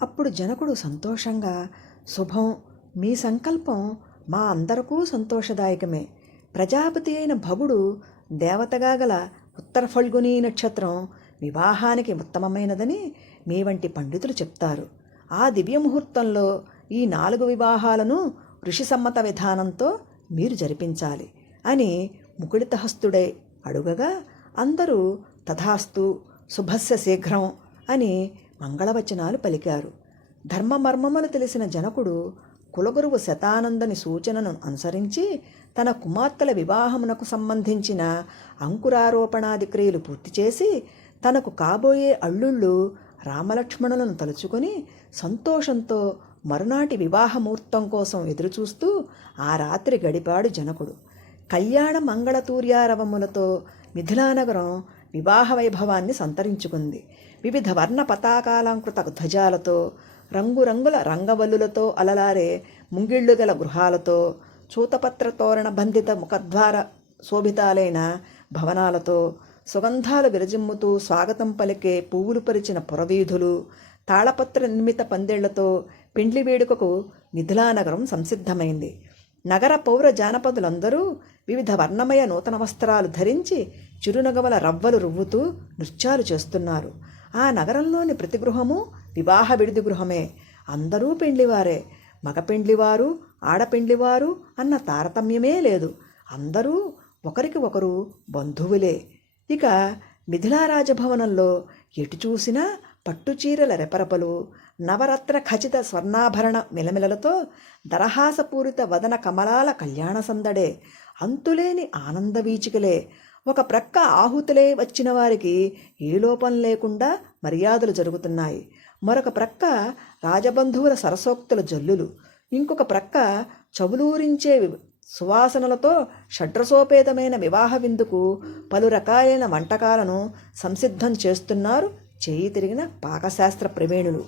అప్పుడు జనకుడు సంతోషంగా, శుభం, మీ సంకల్పం మా అందరికూ సంతోషదాయకమే. ప్రజాపతి అయిన భగుడు దేవతగా గల ఉత్తర ఫల్గుని నక్షత్రం వివాహానికి ఉత్తమమైనదని మీ వంటి పండితులు చెప్తారు. ఆ దివ్య ముహూర్తంలో ఈ 4 వివాహాలను ఋషిసమ్మత విధానంతో మీరు జరిపించాలి అని ముకుళితహస్తుడై అడుగగా అందరూ తథాస్తు, శుభస్య శీఘ్రం అని మంగళవచనాలు పలికారు. ధర్మమర్మములు తెలిసిన జనకుడు కులగురువు శతానందని సూచనను అనుసరించి తన కుమార్తెల వివాహమునకు సంబంధించిన అంకురారోపణాది క్రియలు పూర్తి చేసి తనకు కాబోయే అల్లుళ్ళు రామలక్ష్మణులను తలుచుకొని సంతోషంతో మరునాటి వివాహముహూర్తం కోసం ఎదురుచూస్తూ ఆ రాత్రి గడిపాడు జనకుడు. కళ్యాణ మంగళతూర్యారవములతో మిథిలానగరం వివాహ వైభవాన్ని సంతరించుకుంది. వివిధ వర్ణ పతాకాలంకృత ధ్వజాలతో, రంగురంగుల రంగవల్లులతో అలలారే ముంగిళ్ళు గల గృహాలతో, చూతపత్ర తోరణ బంధిత ముఖద్వార శోభితాలైన భవనాలతో, సుగంధాలు విరజిమ్ముతూ స్వాగతం పలికే పువ్వులు పరిచిన పురవీధులు, తాళపత్ర నిర్మిత పందిళ్లతో పిండ్లి వేడుకకు మిథిలానగరం సంసిద్ధమైంది. నగర పౌర జానపదులందరూ వివిధ వర్ణమయ నూతన వస్త్రాలు ధరించి చిరునగవల రవ్వలు రువ్వుతూ నృత్యాలు చేస్తున్నారు. ఆ నగరంలోని ప్రతి గృహము వివాహ విడిది గృహమే. అందరూ పెండ్లివారే. మగ పెండ్లివారు, ఆడపెండ్లివారు అన్న తారతమ్యమే లేదు. అందరూ ఒకరికి ఒకరు బంధువులే. ఇక మిథిలా రాజభవనంలో ఎటు చూసినా పట్టుచీరల రెపరెపలు, నవరత్న ఖచిత స్వర్ణాభరణ మిలమిలలతో దరహాసపూరిత వదన కమలాల కళ్యాణ సందడే, అంతులేని ఆనంద వీచికలే. ఒక ప్రక్క ఆహుతులే వచ్చిన వారికి ఏ లోపం లేకుండా మర్యాదలు జరుగుతున్నాయి. మరొక ప్రక్క రాజబంధువుల సరసోక్తుల జల్లులు, ఇంకొక ప్రక్క చవులూరించే సువాసనలతో షడ్రసోపేతమైన వివాహ విందుకు పలు రకాలైన వంటకాలను సంసిద్ధం చేస్తున్నారు చేయి తిరిగిన పాకశాస్త్ర ప్రవీణులు.